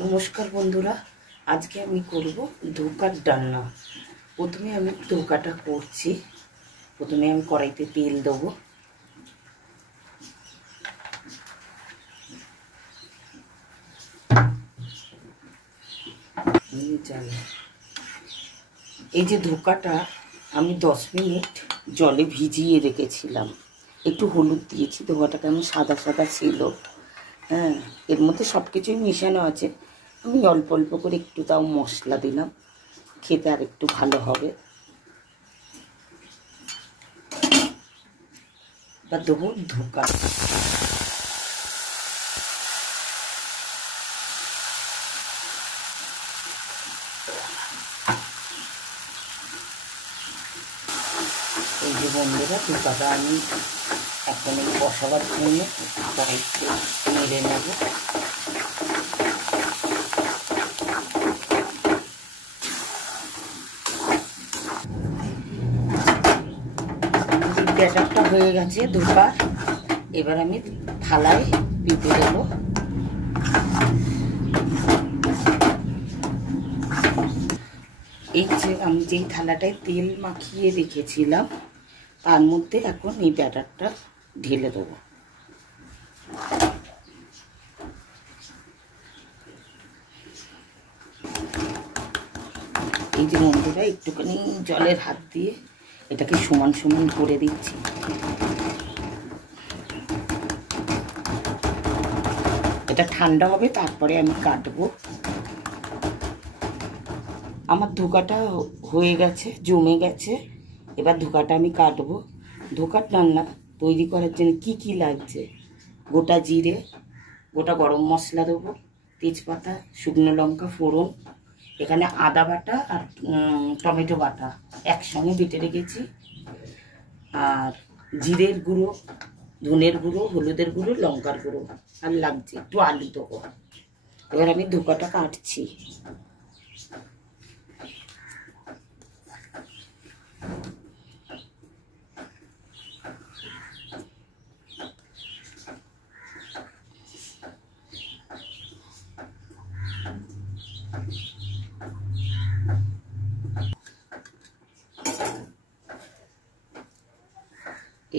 নমস্কার বন্ধুরা, আজকে আমি করব ধোকার ডালনা। প্রথমে আমি ধোকাটা করছি। প্রথমে আমি কড়াইতে তেল দেবো। এই যে ধোকাটা আমি 10 মিনিট জলে ভিজিয়ে রেখেছিলাম, একটু হলুদ দিয়েছি। ধোকাটা কেমন সাদা সাদা ছিল। হ্যাঁ, এর মধ্যে সব কিছুই মেশানো আছে। আমি অল্প অল্প করে একটু তাও মশলা দিলাম, খেতে আর একটু ভালো হবে। বা দেবো ধোকা। এই যে বন্ধুরা, ধোকাটা আমি এখন এই বসাবার জন্য কড়াইতে নেড়ে নেব। ব্যাটারটা হয়ে গেছে ধোকার। এবার আমি থালায় পেতে দেব। এই যে আমি যেই থালাটায় তেল মাখিয়ে রেখেছিলাম, তার মধ্যে এখন এই ব্যাটারটা ঢেলে দেবো। এই যে বন্ধুরা, একটুখানি জলের হাত দিয়ে এটাকে সমান সমান করে দিচ্ছি। এটা ঠান্ডা হবে, তারপরে আমি কাটবো। আমার ধোকাটা হয়ে গেছে, জমে গেছে। এবার ধোকাটা আমি কাটবো। ধোকার রান্না তৈরি করার জন্য কি কি লাগছে: গোটা জিরে, গোটা গরম মশলা দেবো, তেজপাতা, শুকনো লঙ্কা ফোড়ন, এখানে আদা বাটা আর টমেটো বাটা একসঙ্গে বেটে রেখেছি, আর জিরের গুঁড়ো, ধনের গুঁড়ো, হলুদের গুঁড়ো, লঙ্কার গুঁড়ো, আর লাগছে একটু আলু দেবো। এবার আমি ধোকাটা কাটছি।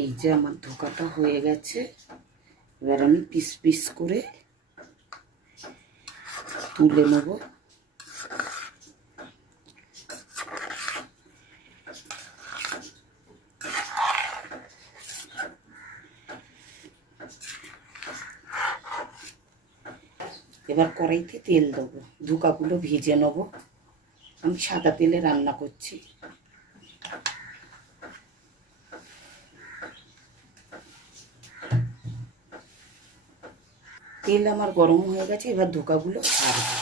এই যে আমার ধোকাটা হয়ে গেছে। এবার আমি পিস পিস করে তুলে নেব। এবার কড়াইতে তেল দেবো, ধোকাগুলো ভেজে নেব। আমি সাদা তেলে রান্না করছি। তেল আমার গরম হয়ে গেছে, এবার ধোকাগুলো ছাড়বো।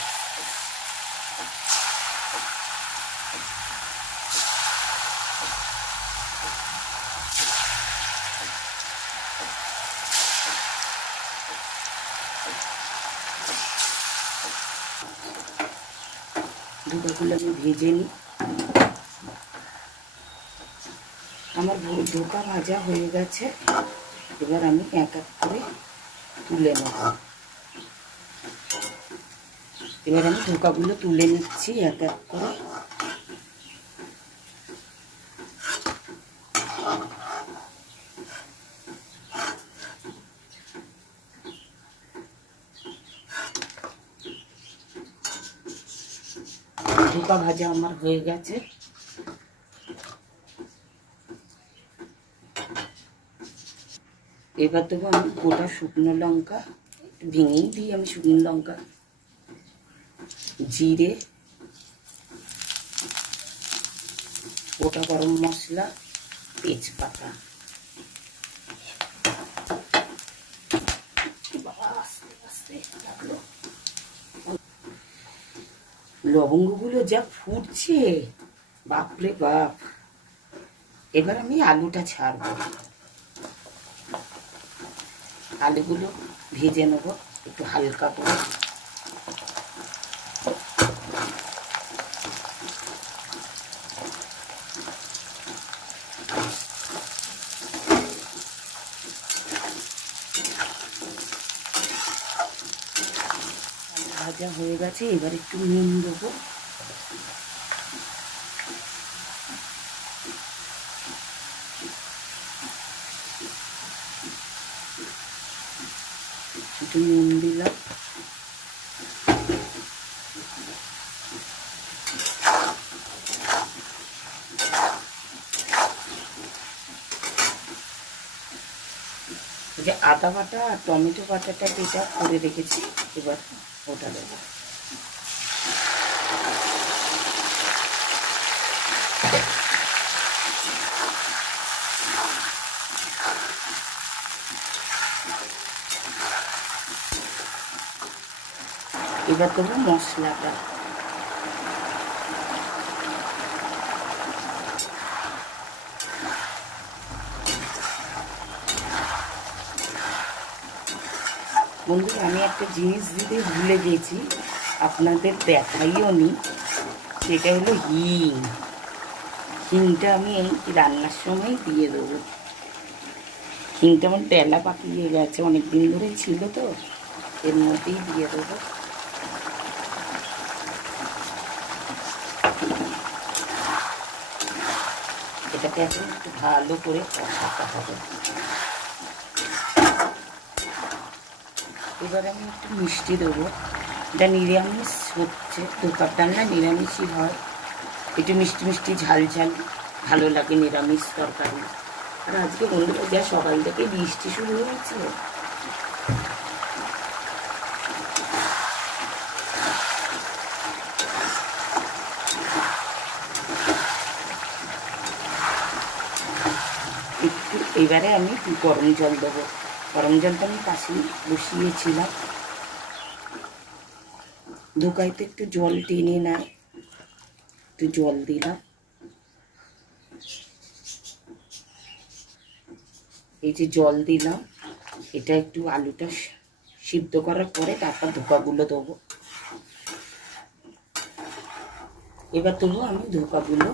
ধোকাগুলো আমি ভেজে নিই। আমার ধোকা ভাজা হয়ে গেছে। এবার আমি এক এক করে তুলে নেব। এবার আমি ধোকাগুলো তুলে নিচ্ছি এক এক করে। ধোকা ভাজা আমার হয়ে গেছে। এবার দেবো আমি গোটা শুকনো লঙ্কা, ভেঙেই দিই আমি শুকনো লঙ্কা, জিরে, গোটা গরম মশলা, তেজপাতা। লবঙ্গগুলো যা ফুটছে, বাপরে বাপ। এবার আমি আলুটা ছাড়বো। আলুগুলো ভেজে নেব একটু হালকা করে। ভাজা হয়ে গেছে, এবার একটু নুন দেবো। একটু নুন দিলাম। যে আদা বাটা আর টমেটো বাটাটা যেটা করে রেখেছি এবার ওটা দেবো। এবার দেবো মশলাটা। বন্ধুরা আমি একটা জিনিস দিতে ভুলে গেছি, আপনাদের দেখাইও নি, সেটা হলো হিং। হিংটা আমি এই রান্নার সময় দিয়ে দেবো। হিংটা আমার তেলা পাকিয়ে গেছে, অনেক দিন ধরে ছিল তো, এর মধ্যেই দিয়ে দেবো। এটাকে এখন একটু ভালো করে কষাতে হবে। এবার আমি একটু মিষ্টি দেবো। এটা নিরামিষ হচ্ছে, ধোকার ডালনা নিরামিষই হয়, একটু মিষ্টি মিষ্টি ঝাল ঝাল ভালো লাগে নিরামিষ তরকারি। আর আজকে বন্ধুরা যা সকাল থেকে বৃষ্টি শুরু হয়েছে, একটু এবারে আমি গরম জল দেবো। গরম জলটা আমি পাশে বসিয়েছিলাম, ধোকাইতে একটু জল টেনে নেয়, একটু জল দিলাম। এই যে জল দিলাম, এটা একটু আলুটা সিদ্ধ করার পরে তারপর ধোকাগুলো দেবো। এবার দেবো আমি ধোকাগুলো।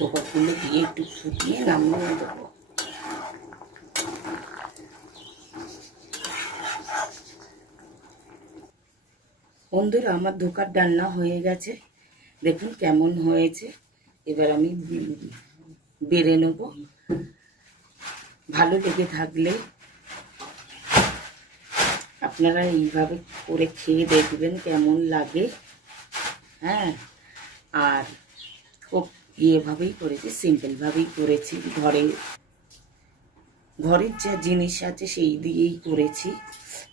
ধোকাগুলো দিয়ে একটু ফুটিয়ে নামিয়ে দেবো। বন্ধুরা আমার ধোকার ডালনা হয়ে গেছে, দেখুন কেমন হয়েছে। এবার আমি বেড়ে নেব। ভালো লেগে থাকলে আপনারা এইভাবে করে খেয়ে দেখবেন কেমন লাগে। হ্যাঁ, আর খুব ইয়েভাবেই করেছি, সিম্পলভাবেই করেছি, ঘরের যা জিনিস আছে সেই দিয়েই করেছি।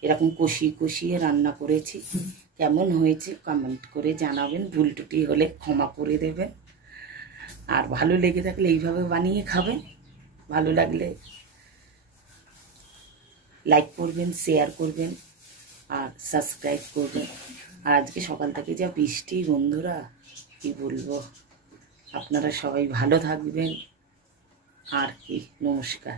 এরকম কষিয়ে কষিয়ে রান্না করেছি। কেমন হয়েছে কমেন্ট করে জানাবেন, ভুল টুটি হলে ক্ষমা করে দেবেন। আর ভালো লেগে থাকলে এইভাবে বানিয়ে খাবেন। ভালো লাগলে লাইক করবেন, শেয়ার করবেন আর সাবস্ক্রাইব করবেন। আর আজকে সকাল থেকে যা বৃষ্টি বন্ধুরা, কি বলবো। আপনারা সবাই ভালো থাকবেন। আর কি, নমস্কার।